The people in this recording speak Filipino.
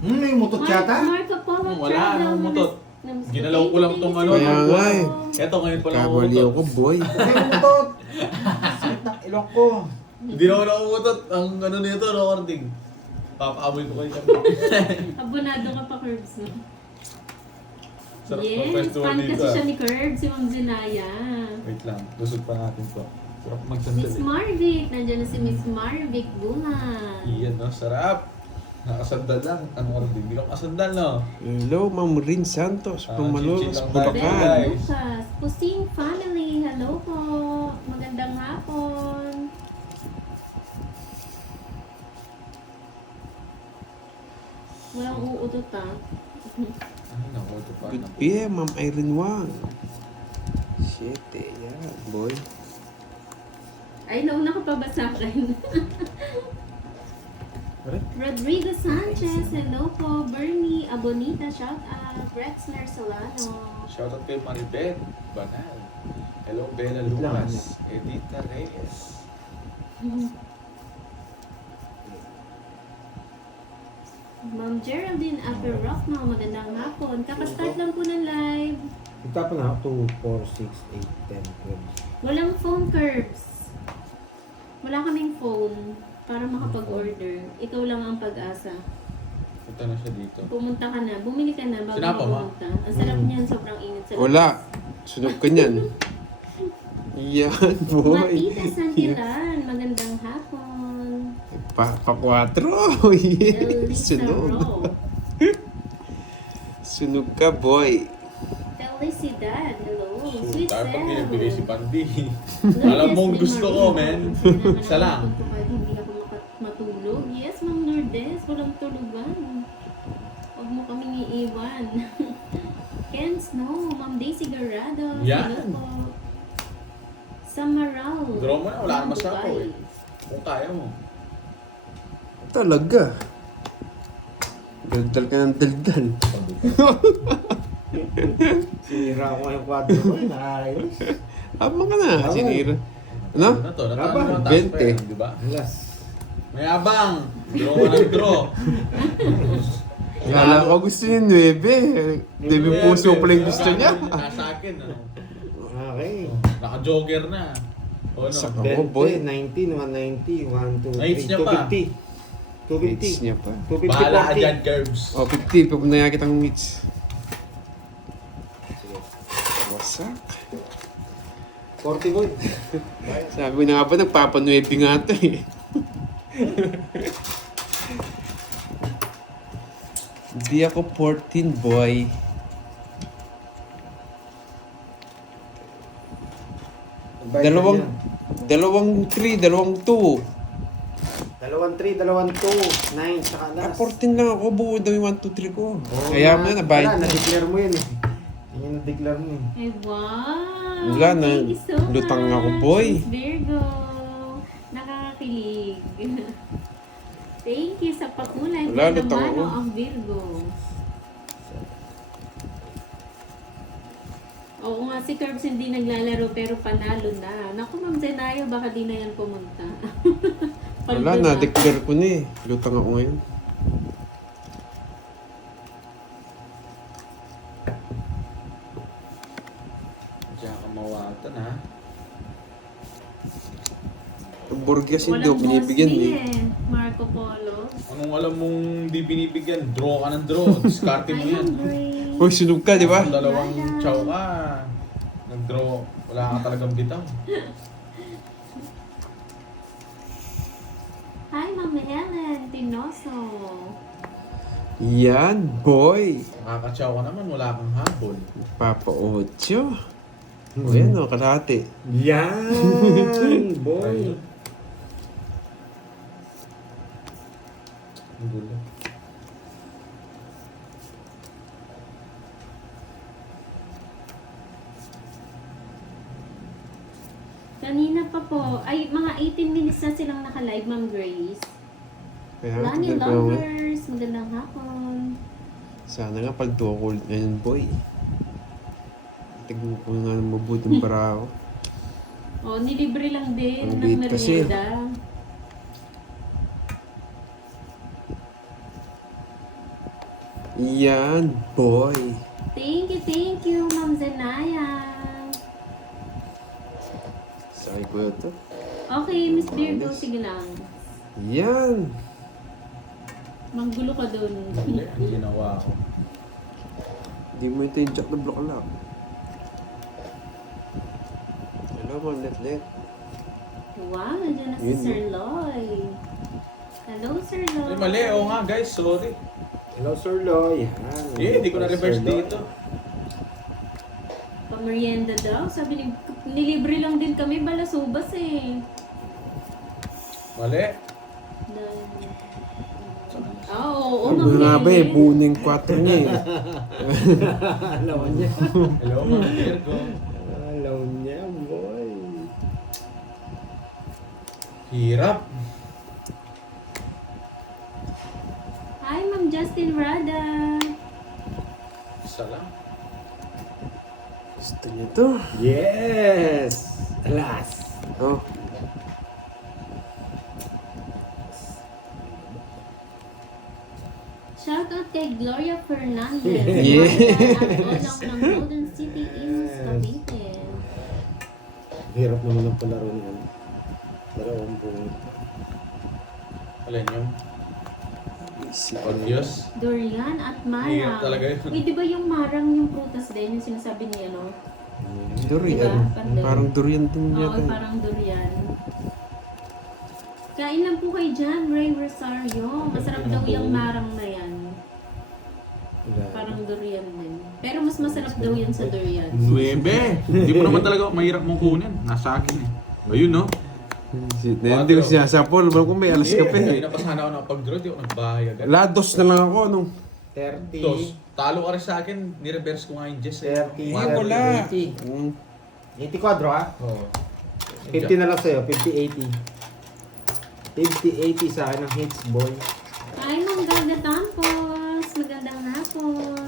May mutot yata. Marco Polo Wala, Travel anong mutot? Namaste. Ginalaw ko lang tong ano. Kaya nga eh. Eto ngayon pala ako Kabaliw ko, umutot. boy. May mutot. Sakit ng ilok ko. Hindi na ako nakumutot. Ang ano nito, recording. Papaamoy ko kayo. Abonado ka pa, Curbs, no? Sarap ng Yes, festival fan dito. kasi siya ni Curbs, si Ma'am Zenaya. Wait lang, lusot pa natin to. Sarap Miss magsandali. Marvic, nandiyan na si Miss Marvic Bulan. Iyan, no? Sarap. Nakasandal lang. Ano ka rin? Hindi ka makasandal, no? Hello, Ma'am Rin Santos. Ah, Pamalolos, chill lang tayo, Bulacan. guys. Lucas, Pusing Family, hello po. Magandang hapon. Walang uutot ah. Ay, naku, ito pa. Good PM, Ma'am Irene Wang. Shit, yeah, boy. Ay, nauna ka pa ba sa akin? Rodrigo Sanchez, hello po. Bernie Abonita, shout out. Rexner Solano. Shoutout kay Maribeth Banal. Hello, Bella Lucas. Edita Reyes. Ma'am Geraldine Aperrockma, magandang hapon. Kakastart lang po ng live. Ito pa na 2, 4, 6, 8, 10, 12. Walang phone Curbs. Wala kaming phone para makapag-order. Ikaw lang ang pag-asa. Punta na siya dito. Pumunta ka na, bumili ka na bago Sinapa ka mo? pumunta. Ang sarap niyan, sobrang init sa Wala. Sunog ka niyan. Yan, boy. Matita Santilan, magandang hapon. Pa-4. Elisa Sunog. Ro. Sunog ka, boy. Felicidad, hello. Sweet Tayo pag Cell. pinibigay si Pandi. Lourdes Alam mong de gusto ko, Marino. men. Kailangan Isa lang. ako kahit hindi ako matulog. Yes, Ma'am Lourdes, walang tulugan. Huwag mo kaming iiwan. Ken Snow, Ma'am Daisy Garrado. Yan. Hello po. Samaral. Draw mo na, wala naman sa ako Dubai. eh. Kung kaya mo. Talaga. Daldal ka ng daldal. Sinira ko yung kwadro ko. Naayos. Habang ka na, sinira. Ano? Ano na to? Abang, Natalo mo ang taas pa 20. yan, di ba? Alas. May abang. Draw ka ng draw. Kala ko gusto niya 9. 9 puso pala yung gusto niya. Nasa akin, ano? Okay. Naka-jogger na. O ano? Saka mo, boy. 19, 190, 1, 2, Nights 3, niya pa. 250. Hits niya pa. 250, Bahala ka 40. dyan, Curbs. O, 50. Pag na kitang hits. Wasak. 40 boy. Sabi ko na nga ba, nagpapanuepi nga ito eh. Hindi ako 14, boy. Dalawang 3, dalawang 2. Dalawang 3, dalawang 2, 9, saka Ah, last. 14 lang ako. Buo daw yung 1, 2, 3 ko. Oo, Kaya mo na, nabayad wala, na. na-declare mo yun eh. Yun yung na-declare mo eh. Ay, wow! Wala na. Thank you so much. Lutang ako, boy. Miss Virgo. Nakakakilig. Thank you sa pakulay. Wala, lutang Mano ako. ang Virgo. Oo nga, si Curbs hindi naglalaro pero panalo na. Naku, Ma'am Zenayo, baka di na yan pumunta. Wala, na-declare ko na eh. Lutang ako ngayon. Diyan ka mawatan, ha? Ang Burgess hindi Walang ako binibigyan boss eh. eh. Marco Polo. Anong alam mong di binibigyan? Draw ka ng draw. Discarte mo Hi, yan. Grace. Uy, sunog ka, di ba? Kung dalawang chow ka, nag-draw, wala ka talagang bitaw. Hi, Ma'am Helen Tinoso. Yan, boy. Nakaka-chow ka naman, wala kang habol. Papa Ocho. O yan o, kalahati. Yan! Boy! Ang gulo. Kanina pa po, ay mga 18 minutes na silang naka-live, Ma'am Grace. Kaya, Lani tignan ko nga. Lovers, magandang hapon. Sana nga paldo ako ulit ngayon, boy. Tignan ko nga ng mabuting para ako. Oh, nilibre lang din Ang ng liit kasi. merienda. Yan, boy. Thank you, Ma'am Zenaya. Sakay ko na to. Okay, Miss Virgo, sige lang. Yan. Manggulo ka dun. Mali ang ginawa ko. Hindi mo ito yung jack na block lock. Hello, Ma'am Letlet. Wow, nandiyan na si Yun, Sir Loy. Hello, Sir Loy. Ay, mali. Oo nga guys, sorry. Hello, Sir Loy. Eh, hindi ko na-reverse dito. Pamerienda daw. Sabi nilibre lang din kami, balasubas eh. Mali. Oo, Ano nga ba eh, buning 4 niya eh. Alaw niya. Hello, Ma'am Virgo. Alaw niya, boy. Hirap. Hi, Ma'am Justin Rada. Isa lang. Gusto niya to. Yes! Alas! Oh, Shoutout kay Gloria Fernandez. Yeah. At all ng Golden City Imus, Cavite. Hirap naman ang palaro niyan. Dalawang buong. Alin yung easy. obvious? Durian at Hirap marang. talaga yun. Uy, di ba yung marang yung prutas din, yung sinasabi ni ano? Durian. Diba? Parang durian din Oo, yata. parang durian. Kain lang po kayo dyan, Ray Rosario. Masarap daw yung marang na yan. Parang durian din. Pero mas masarap daw yan sa durian. 9. Hindi mo naman talaga mahirap mong kunin. Nasa akin eh. Ayun no? Hindi ko sinasapol. Alam ko may alas ka pa Hindi eh. na pa sana ako nakapag-draw. Di ako nagbahay agad. Lados na lang ako nung. 30. Dos. Talo ka rin sa akin. Nireverse ko nga yung Jess eh. 30. Wala. 80. 80 quadro ha? Oo. 50 na lang sa'yo. 50-80. 50-80 sa akin ng hits, boy. Hi, Ma'am Gaga Tampos. Magandang hapon.